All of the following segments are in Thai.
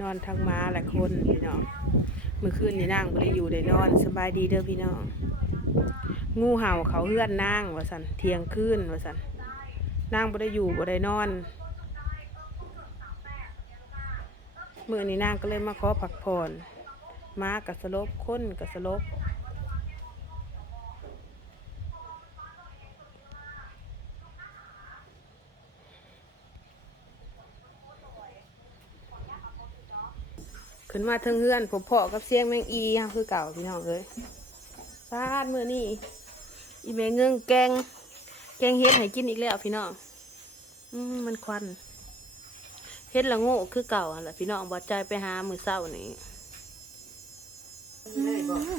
นอนทั้งม้าและคนพี่น้องเมื่อคืนนี่นั่งไม่ได้อยู่ได้นอนสบายดีเด้อพี่น้องงูเห่าเขาเฮือนนั่งว่าสันเทียงขึ้นว่าสันนั่งบ่ได้อยู่บ่ได้นอนมื่อนี้นางก็เลยมาขอผักผ่อนม้ากับสลบคนกับสลบ ขึ้นมาเทิงเฮือนผมเพาะกับเสียงแมงอีคือเก่าพี่น้องเอ้ยฟาดมือนี้อีแมงเงื้งแกง แกงเฮ็ดให้กินอีกแล้วพี่น้องอืมมันควันเฮ็ดละโง่คือเก่าหั่นล่ะพี่น้องบ่ใจไปหามือเช้านี้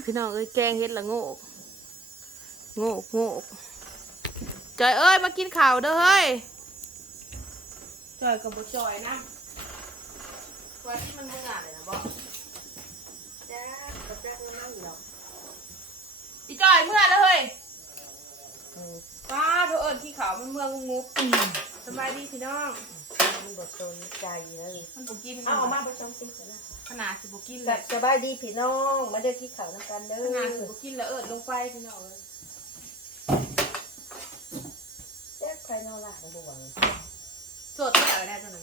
พี่น้องเอ้ยแกงเฮ็ดละโง่โง่โง่จอยเอ้ยมากินข้าวเด้อเฮ้ยจอยกับบจอยนะว่าที่มันมึงอ่านเลยนะบอก จ้ากับจ้าก็นั่งอยู่หรอก อีจอยเมื่อแล้วเฮ้ย อืม ป้าเธอเอิญที่เขา มันเมืองงุบสบายดีพี่น้อง มันบทสนใจเลยมันบุกินเอาออกมาประชมสินะขนาดสิบุกินเลแบยบสบายดีพี่น้องมาเด้อที่เขาน้ำกันเด้ขนาดอสิบุกินแล้วเอิญลงไปพี่น้องเลยแจ๊คใครนอนหลับบ่วงสดแต่ได้ตอนนั้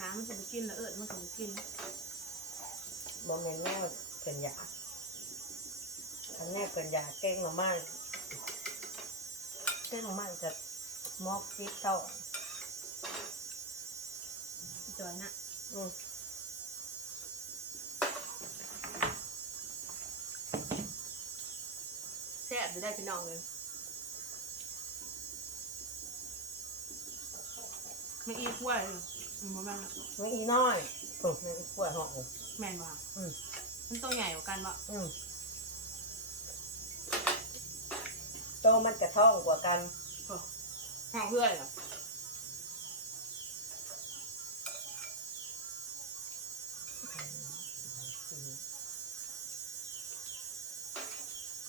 นน้ำมันจะบุกินแล้วเอิญมันก็บุกินบ่แม่นแนวเกินยาคันแน่เกินยาแกงหน่อไม้แกงหน่อไม้กับมอกฟิตเท่าอีจอยนะอืมแซ่บจะได้พี่น้องเลยไม่อีกล้วยเลย อืมบ่แม่นละไม่อีน้อยโอ้ไม่อีกล้วยห่อแม่นว่ะอืม มันตัวใหญ่กว่ากันวะอืมโตมันกระท่องกว่ากัน ห้องเพื่อนเหรอ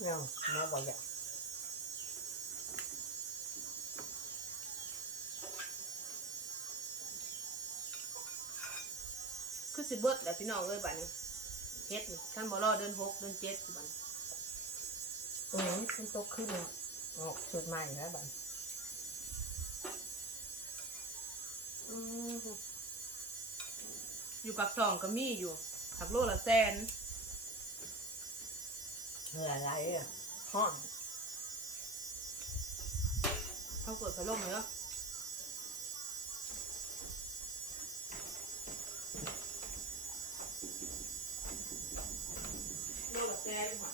เนาะแม่บอกอยาก คือสิเบิดแต่พี่น้องเอ้ยบัดนี้เฮ็ดนี่ท่านบ่รอเดือนหกเดือนเจ็ดบัดนี้อืมมันโตขึ้นเนาะออกชุดใหม่แล้วบัดอืมอยู่ปากซองก็มีอยู่หักโลละแสนเหงื่อไหลอะห้อนเขาเปิดพัดลมเลยเหรอ ลละแสนว่ะ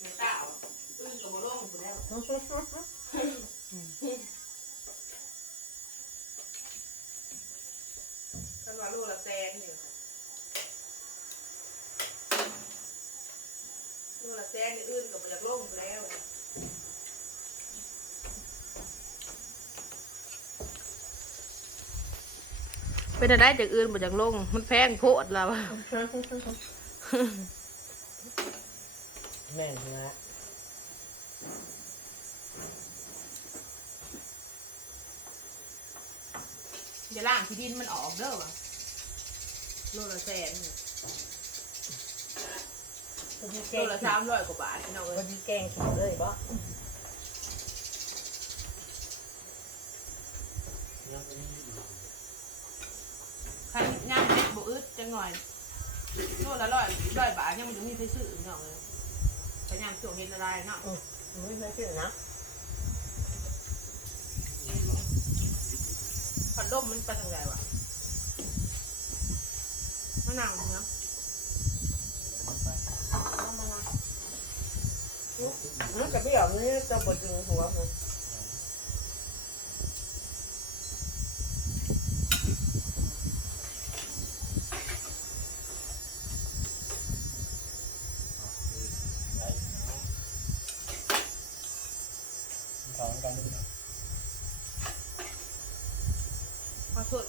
แม่ตาวอื่นก็บ่ลงพุ่นแล้วคันว่าโลละแสนนี่โลละแสนนี่อื่นก็บ่อยากลงกูแล้วเป็นอะไรจากอื่นบ่จากลง มันแพงโพดแล้ว แม่นนะจะล่างที่ดินมันออกเด้อวะโลละแสนนี่พอดีแกโลงละสามร้อยกว่าบาทพี่น้องพเอ้อยดีแกงขิงเลยบ่ใครย่างเด็กบ่อึดจังหน่อย โลละร้อยร้อยบาทยังมันจะมีไปซื้อพี่น้องเลยแต่ย่างช่วงเฮ็ดละลายเนาะไม่ไม่ชื่อนะพัดลมมันไปทางไหนวะมะนาวเนาะมันจะเปรี้ยวนี่จะบดดึงหัวมัน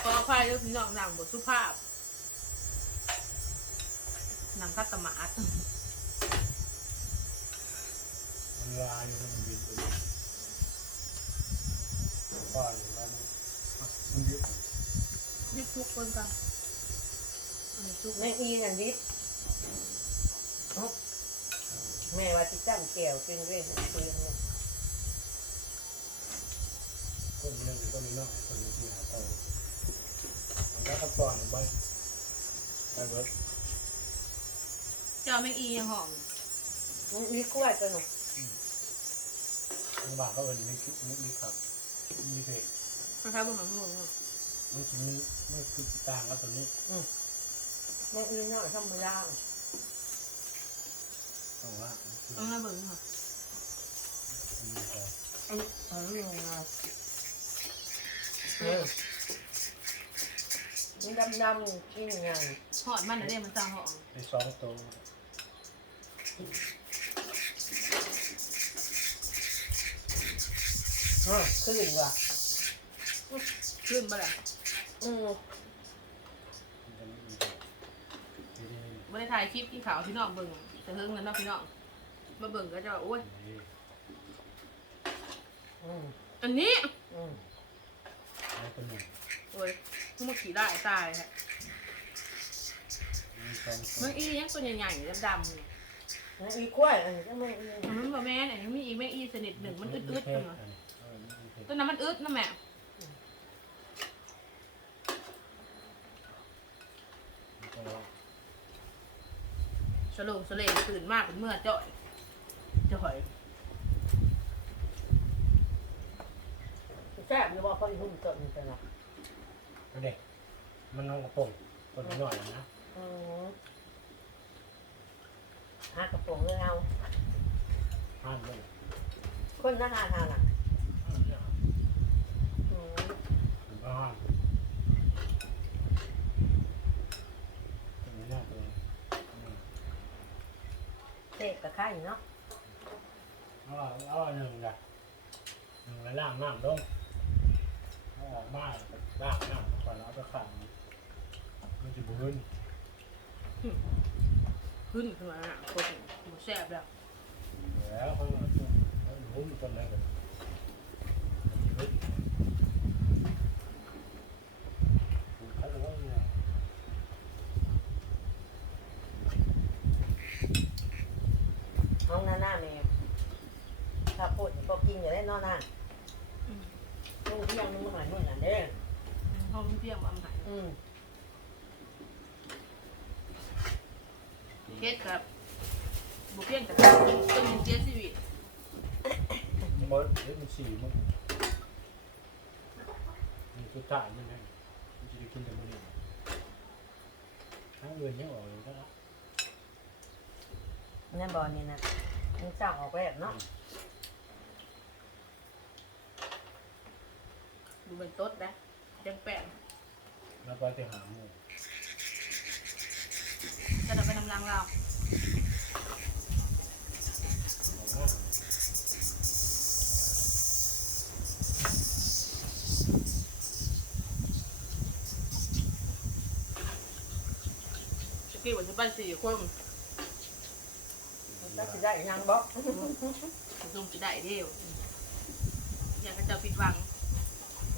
พ อ โทษขออภัยด้วยพี่น้องหนังบทสุภาพหนังคัตตมาดมันลายมันบินไปเลยก่อนมันมันยึดยิบทุกคนกันอันนี้ทุกแม่อีนั่นดิเอ้าแม่ว่าที่จ้ำแก้วเป็นเรื่องเป็นเนี่ยคนหนึ่งคนนี้น้อยคนนี้ที่หาโต มันก็ตะก่อนไปไปเบิร์ดเจ้าแมงอียังหอมมันมีกล้วยตัวหนึ่งทางบ้านเขาเป็นมีคิดมีมีขับ มีเพกนะครับบุญของหลวงมันจะมีมันคือต่างกับตัวนี้แม่อีน้อยทำมาย่างต้องว่ามันคือต้องให้เบิ่งค่ะมีของอันอันนี้ลงมาเออ มันดำดำๆกินยังไงหอดมันนะเด้มันจางหอมไปสองตัวเออขึ้นว่ะขึ้นมาแล้วอืมมันจะมีทีนี้ไม่ได้ถ่ายคลิปที่ขาวพี่น้องเบิ่งจะเฮิงกันเนาะพี่น้องมาเบิ่งก็จะว่าโอ้ยนี่อืมอันนี้อืมแล้ วก็หนึ่งโอ้ยมึงมาขี่ได้ตายฮะมีสองตัมึวงอียังตัวใหญ่ๆดำๆเนี่ยแม่อีกล้วยอันนี้ก็แม่อีมันบ่แม่นอันนี้มีอีแม่อีสนิทหนึ่งมันอึดๆเอกันอเนาะเออมีเพกตัวนั้นมันอึดนะแม่มีตัวเราสโลงสเลงตื่นมากเป็นเมื่อจ่อยจ่อยแซ่บอยู่ว่าเขาอีหุ่มต้นกันนะก็ เด็กมันน้องกระโปรงตัวน้อยนะอืมหากระโปรงเลยเอา ห้ามเลยคนหน้าหาทางน่ะห้ามเลยอืมผมก็ห้ามตรงนี้น่าตัวอืมเตะกับข้าอยู่เนาะเอาเอาหนึ่งจ้ะหนึ่งแล้วล่างน้ำลงเอาออกมา ล่างน้ำก่อนแล้วเอาไปขังมันจะบุ้นขึ้นขึ้นมาหนักคนหมูแซ่บแล้วแล้วเขาเขารู้มันต้นอะไรกันเขาจะว่าไงเอาหน้าหน้าแม่ถ้าพูดก็กินอยู่ได้นอนหน้า อืม ลุงเที่ยงนึงมาหน่อยนู่นน่ะเด้อ ห้องเพียงบางไหนอืมเฮ็ดกับบุเพียงกับต้นเสียชีวิตมดเฮ้ยมันสี่มั้งมีสุดท้ายมันไงมันจะได้กินแต่มื้อนี้ทั้งเงินยังออกเลยก็นั่นบอลนี่นะมันสั่งออกแบบเนาะดูเป็นต้นนะยังแปลก แล้วไปไปหาหมูจะนำไปนำรางเราบอกว่าตะกี้วันจะไปสี่คนมันก็จะได้ยังบอกซุ่มจะได้เดียวอยากให้เจ้าผิดหวัง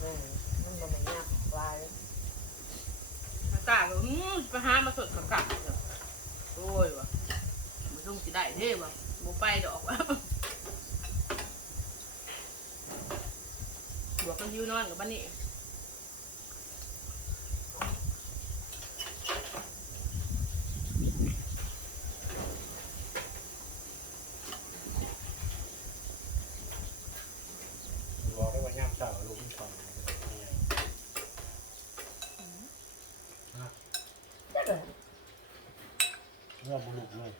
อืมมันบ่แม่นยากลาย ตาก็อืมไปหามาสดกับกับโอ้ยวะมันต้องจะได้เดียวะบ่ไปดอกวะบวกกันยูนอนกับบ้านนี่ บอกได้ว่าย่ามเช้าลูกมันสอง จักเลย เมื่อบุรุษเลย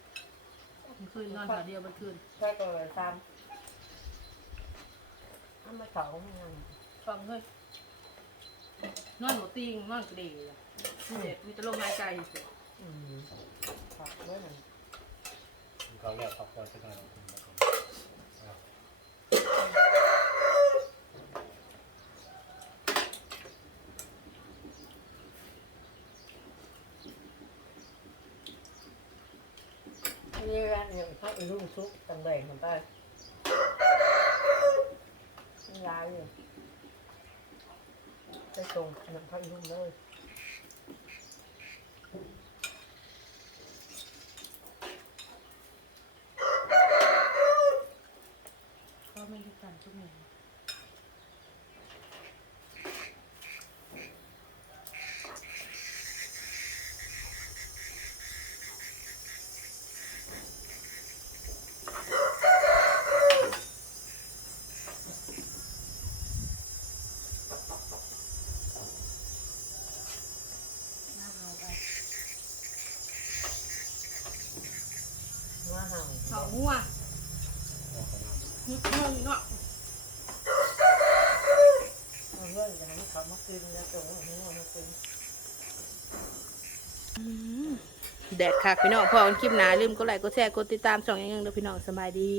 มันคืนนอนแถวเดียวมันคืนแค่ก็เลยตามเอามาเขาไม่งั้นฟังเฮ้ยนอนหัวติงนอนกระเดียเด็ดมีแต่ลมหายใจอยู่อืมฝากด้วยหน่อย เขาเรียกเขาคอยสักหน่อยเราถึงมาทำ นี่แหละเนี่ยเขาอีรุ่งซุกตังแบ่งมันไปยายอยู่ไปส่งขนมเขาอีรุ่งเลย ก็ไม่ได้กันทุกอย่าง ว่าห่า งัวนึกเงินเนาะเอาเงินจะให้เขามากินแล้วตรงนี้มากินแดดค่ะพี่น้องพอกันคลิปหนาลืมกดไลค์กดแชร์กดติดตามช่องยังยังเด้อพี่น้องสบายดี